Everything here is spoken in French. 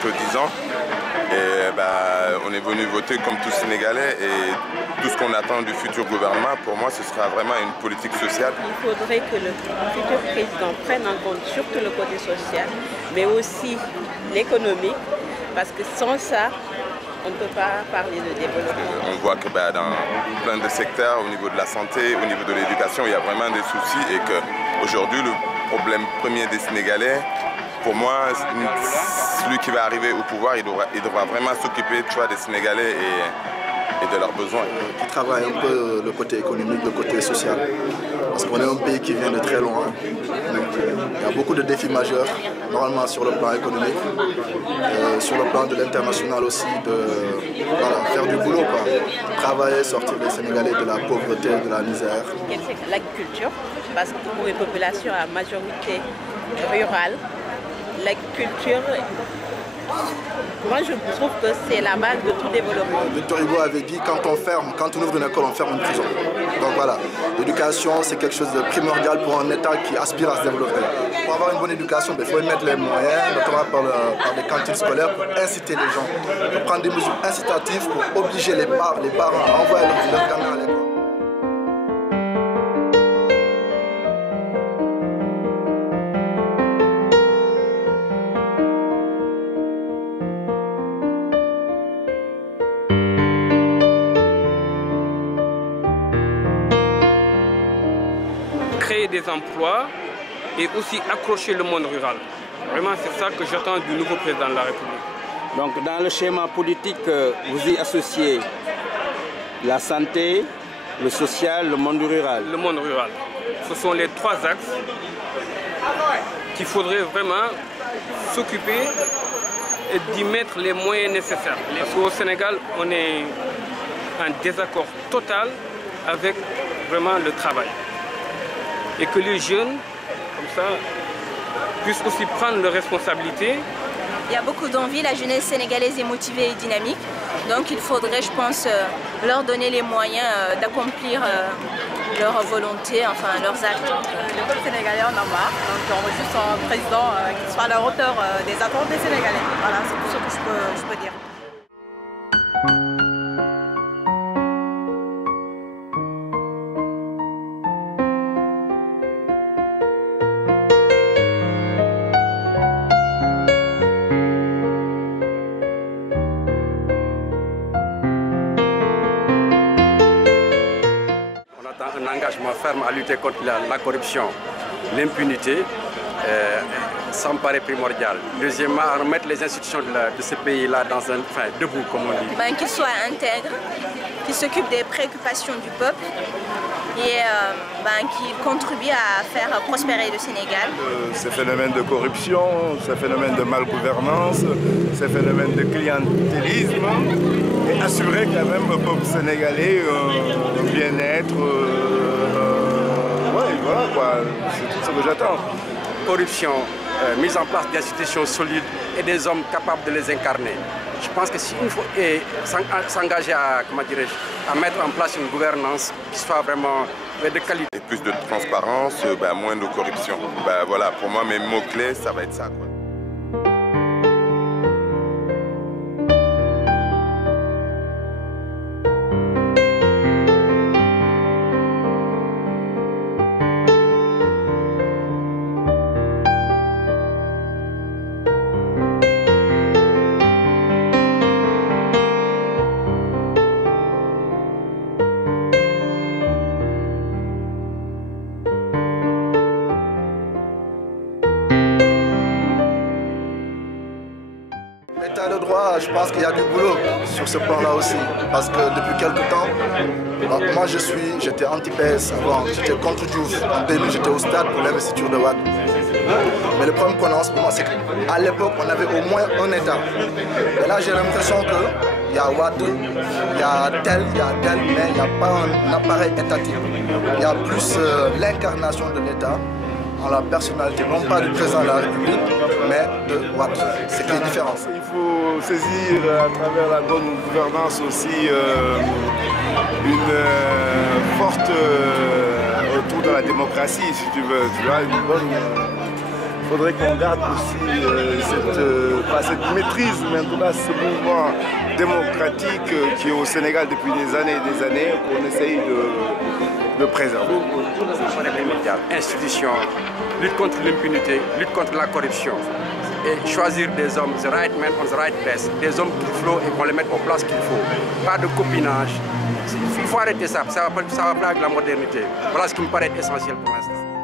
bientôt 10 ans. Et on est venu voter comme tous Sénégalais et tout ce qu'on attend du futur gouvernement, pour moi, ce sera vraiment une politique sociale. Il faudrait que le futur président prenne en compte surtout le côté social, mais aussi l'économique, parce que sans ça, on ne peut pas parler de développement. On voit que dans plein de secteurs, au niveau de la santé, au niveau de l'éducation, il y a vraiment des soucis et qu'aujourd'hui, le problème premier des Sénégalais, pour moi, celui qui va arriver au pouvoir, il devra vraiment s'occuper des Sénégalais et de leurs besoins. Qui travaille un peu le côté économique, le côté social. Parce qu'on est un pays qui vient de très loin. Donc, il y a beaucoup de défis majeurs, normalement sur le plan économique, sur le plan de l'international aussi, de faire du boulot, travailler, sortir les Sénégalais de la pauvreté, de la misère. L'agriculture, parce que pour une population à majorité rurale, l'agriculture, moi je trouve que c'est la base de tout développement. Victor Hugo avait dit quand on ouvre une école, on ferme une prison. Donc voilà, l'éducation c'est quelque chose de primordial pour un État qui aspire à se développer. Pour avoir une bonne éducation, il faut y mettre les moyens, notamment par des cantines scolaires, pour inciter les gens, pour prendre des mesures incitatives pour obliger les parents à envoyer leurs gamins à l'école. Créer des emplois et aussi accrocher le monde rural. Vraiment, c'est ça que j'attends du nouveau président de la République. Donc, dans le schéma politique, vous y associez la santé, le social, le monde rural. Le monde rural. Ce sont les trois axes qu'il faudrait vraiment s'occuper et d'y mettre les moyens nécessaires. Parce qu'au Sénégal, on est en désaccord total avec vraiment le travail. Et que les jeunes, comme ça, puissent aussi prendre leurs responsabilités. Il y a beaucoup d'envie, la jeunesse sénégalaise est motivée et dynamique. Donc il faudrait, je pense, leur donner les moyens d'accomplir leur volonté, enfin leurs actes. Le peuple sénégalais en a marre, donc on veut juste un président qui soit à la hauteur des attentes des Sénégalais. Voilà, c'est tout ce que je peux dire. Un engagement ferme à lutter contre la corruption, l'impunité, ça me paraît primordial. Deuxièmement, à remettre les institutions de ce pays-là debout, comme on dit. Qu'ils soient intègres, qu'ils s'occupent des préoccupations du peuple et qu'ils contribuent à faire prospérer le Sénégal. Ces phénomènes de corruption, ces phénomènes de malgouvernance, ces phénomènes de clientélisme, et assurer quand même au peuple sénégalais un bien-être. Voilà quoi, c'est tout ce que j'attends. Corruption, mise en place d'institutions solides et des hommes capables de les incarner. Je pense que s'il faut s'engager à mettre en place une gouvernance qui soit vraiment de qualité. Et plus de transparence, moins de corruption. Voilà, pour moi, mes mots-clés, ça va être ça, quoi. L'état de droit, je pense qu'il y a du boulot sur ce plan-là aussi. Parce que depuis quelques temps, moi j'étais anti-PS avant, j'étais contre Diouf. En 2000, j'étais au stade pour l'investiture de Wade. Mais le problème qu'on a en ce moment, c'est qu'à l'époque, on avait au moins un État. Et là, j'ai l'impression qu'il y a Wade, il y a tel, mais il n'y a pas un appareil étatique. Il y a plus l'incarnation de l'État en la personnalité, non pas du président de la République, mais de Wade. C'est une différence. Il faut saisir à travers la bonne gouvernance aussi une forte autour de la démocratie, si tu veux. Tu vois, il faudrait qu'on garde aussi cette cette maîtrise maintenant, ce mouvement démocratique qui est au Sénégal depuis des années et des années, qu'on essaye de préserver. Institutions, lutte contre l'impunité, lutte contre la corruption. Et choisir des hommes, the right man on the right place, des hommes qu'il faut et qu'on les mette aux places qu'il faut. Pas de copinage. Il faut arrêter ça, ça va pas avec la modernité. Voilà ce qui me paraît essentiel pour l'instant.